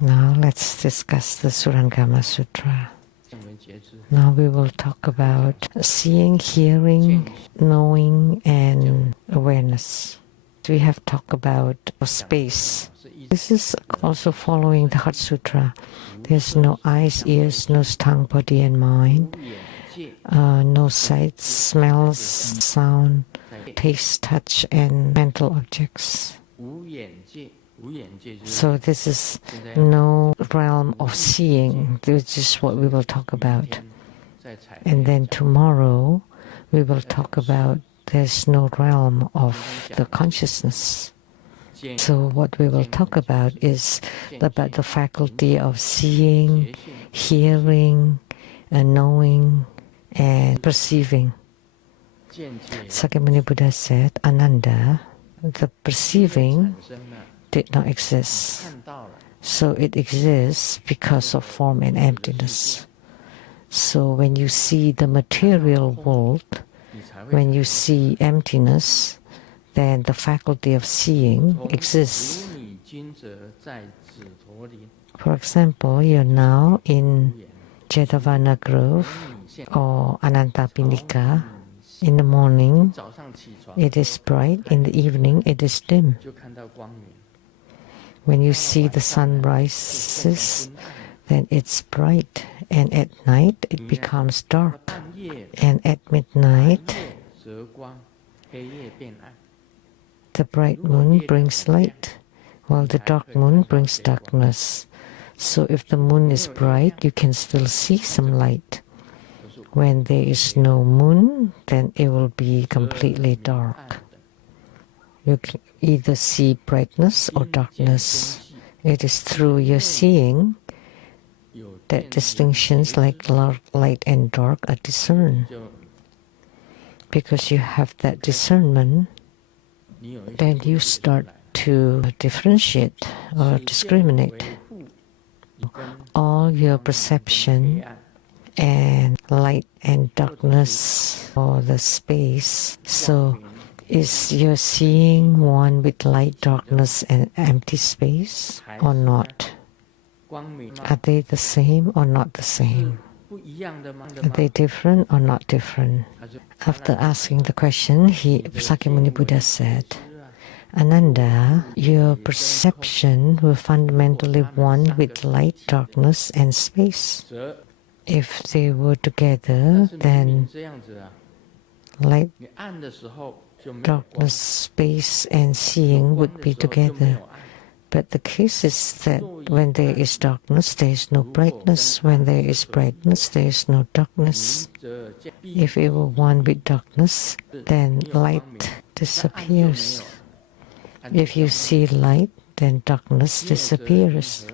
Now let's discuss the Surangama Sutra. Now we will talk about seeing, hearing, knowing, and awareness. We have talked about space. This is also following the Heart Sutra. There's no eyes, ears, nose, tongue, body, and mind. No sights, smells, sound, taste, touch, and mental objects. So this is no realm of seeing, which is what we will talk about. And then tomorrow we will talk about there's no realm of the consciousness. So what we will talk about is about the faculty of seeing, hearing, and knowing, and perceiving. Sakyamuni Buddha said, Ananda, the perceiving did not exist. So it exists because of form and emptiness. So when you see the material world, when you see emptiness, then the faculty of seeing exists. For example, you're now in Jetavana Grove or Ananda Pinika. In the morning, it is bright. In the evening, it is dim. When you see the sun rises, then it's bright. And at night, it becomes dark. And at midnight, the bright moon brings light, while the dark moon brings darkness. So if the moon is bright, you can still see some light. When there is no moon, then it will be completely dark. You can either see brightness or darkness. It is through your seeing that distinctions like light and dark are discerned. Because you have that discernment, then you start to differentiate or discriminate. All your perception and light and darkness or the space. So is your seeing one with light, darkness, and empty space or not? Are they the same or not the same? Are they different or not different? After asking the question, Sakyamuni Buddha said, Ananda, your perception will fundamentally one with light, darkness, and space. If they were together, then light, darkness, space, and seeing would be together. But the case is that when there is darkness, there is no brightness. When there is brightness, there is no darkness. If it were one with darkness, then light disappears. If you see light, then darkness disappears.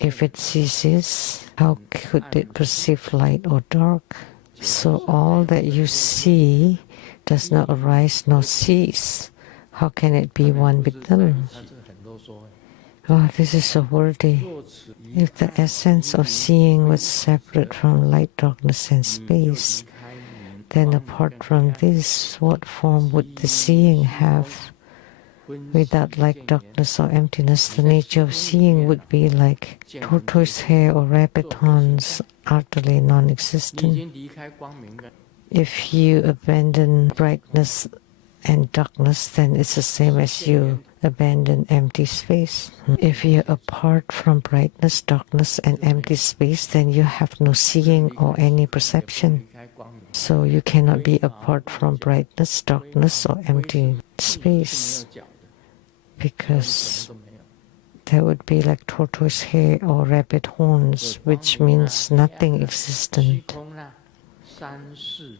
If it ceases, how could it perceive light or dark? So all that you see does not arise nor cease. How can it be one with them? Oh, this is so worthy. If the essence of seeing was separate from light, darkness, and space, then apart from this, what form would the seeing have? Without light, darkness, or emptiness, the nature of seeing would be like tortoise hair or rabbit horns, utterly non-existent. If you abandon brightness and darkness, then it's the same as you abandon empty space. If you're apart from brightness, darkness, and empty space, then you have no seeing or any perception. So you cannot be apart from brightness, darkness, or empty space, because that would be like tortoise hair or rabbit horns, which means nothing existent.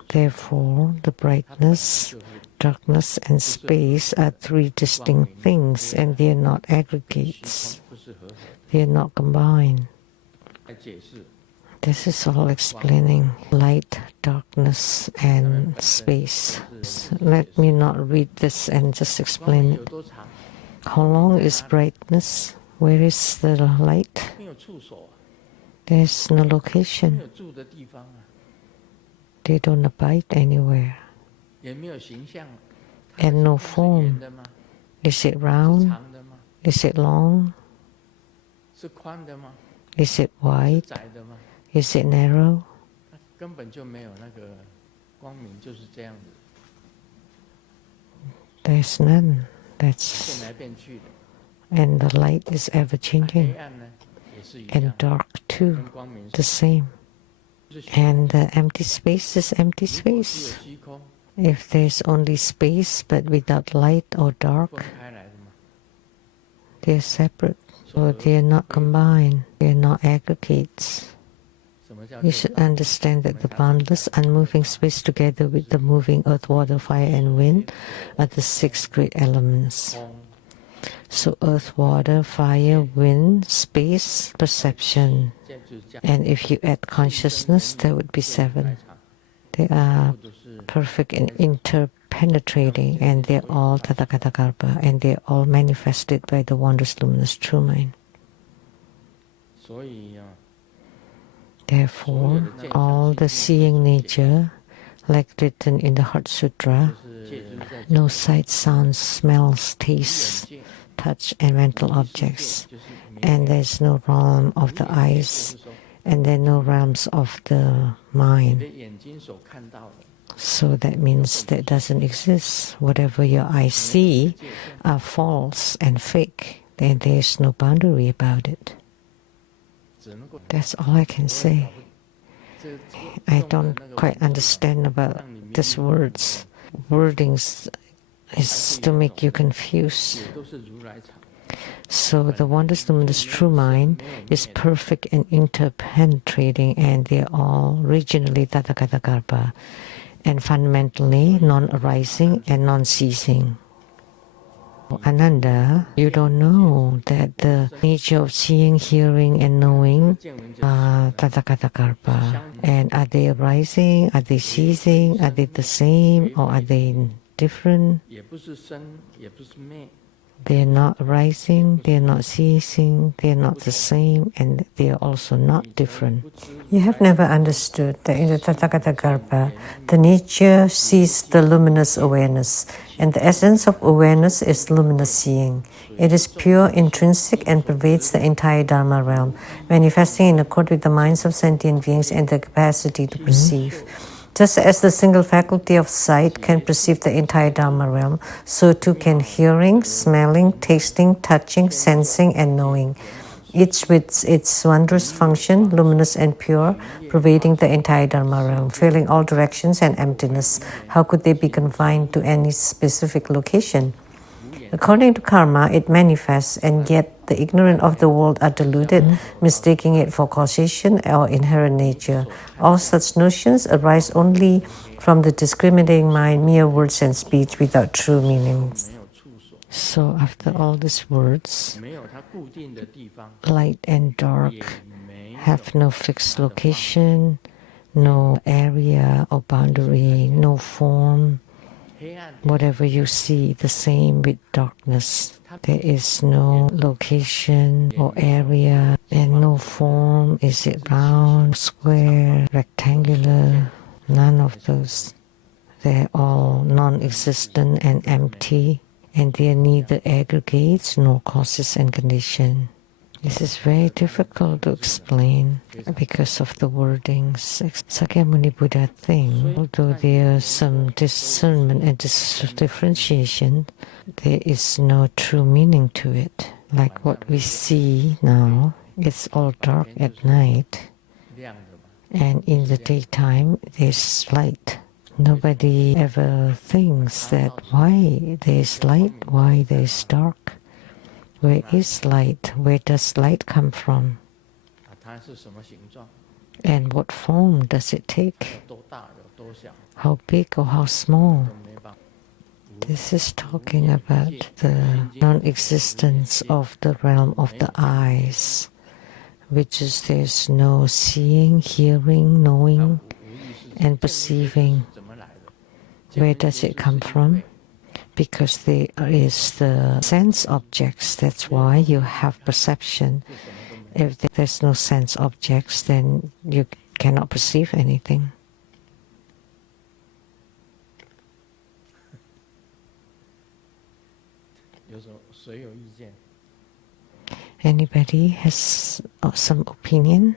Therefore, the brightness, darkness, and space are three distinct things, and they are not aggregates. They are not combined. This is all explaining light, darkness, and space. Let me not read this and just explain it. How long is brightness? Where is the light? There's no location. They don't abide anywhere. And no form. Is it round? Is it long? Is it wide? Is it narrow? There's none. And the light is ever changing. And dark too, the same. And the empty space is empty space. If there's only space but without light or dark, they're separate. So they're not combined. They're not aggregates. You should understand that the boundless, unmoving space together with the moving earth, water, fire, and wind are the 6 great elements. So earth, water, fire, wind, space, perception. And if you add consciousness, that would be 7. They are perfect and interpenetrating, and they're all Tathagata, and they're all manifested by the wondrous luminous true mind. Therefore, all the seeing nature, like written in the Heart Sutra, no sight, sounds, smells, tastes, touch, and mental objects, and there's no realm of the eyes, and there are no realms of the mind. So that means that doesn't exist. Whatever your eyes see are false and fake, then there's no boundary about it. That's all I can say. I don't quite understand about these words. Wordings is to make you confused. So the wondrous luminous true mind is perfect and interpenetrating, and they're all regionally Tathagata, and fundamentally non-arising and non-ceasing. Ananda, you don't know that the nature of seeing, hearing, and knowing are Tathagata. And are they arising? Are they ceasing? Are they the same? Or are they different? They're not arising, they're not ceasing, they're not the same, and they're also not different. You have never understood that in the Tathagata, the nature sees the luminous awareness, and the essence of awareness is luminous seeing. It is pure, intrinsic, and pervades the entire Dharma realm, manifesting in accord with the minds of sentient beings and the capacity to perceive. Just as the single faculty of sight can perceive the entire Dharma realm, so too can hearing, smelling, tasting, touching, sensing, and knowing. Each with its wondrous function, luminous and pure, pervading the entire Dharma realm, filling all directions and emptiness. How could they be confined to any specific location? According to karma, it manifests, and yet the ignorant of the world are deluded, mistaking it for causation or inherent nature. All such notions arise only from the discriminating mind, mere words and speech without true meanings. So after all these words, light and dark have no fixed location, no area or boundary, no form. Whatever you see, the same with darkness. There is no location or area and no form. Is it round, square, rectangular? None of those. They're all non-existent and empty, and they are neither aggregates nor causes and conditions. This is very difficult to explain because of the wordings. Sakyamuni Buddha thing, although there is some discernment and differentiation, there is no true meaning to it. Like what we see now, it's all dark at night, and in the daytime there's light. Nobody ever thinks that why there's light, why there's dark. Where is light? Where does light come from? And what form does it take? How big or how small? This is talking about the non-existence of the realm of the eyes, which is there's no seeing, hearing, knowing, and perceiving. Where does it come from? Because there is the sense objects, that's why you have perception. If there's no sense objects, then you cannot perceive anything. Anybody has some opinion?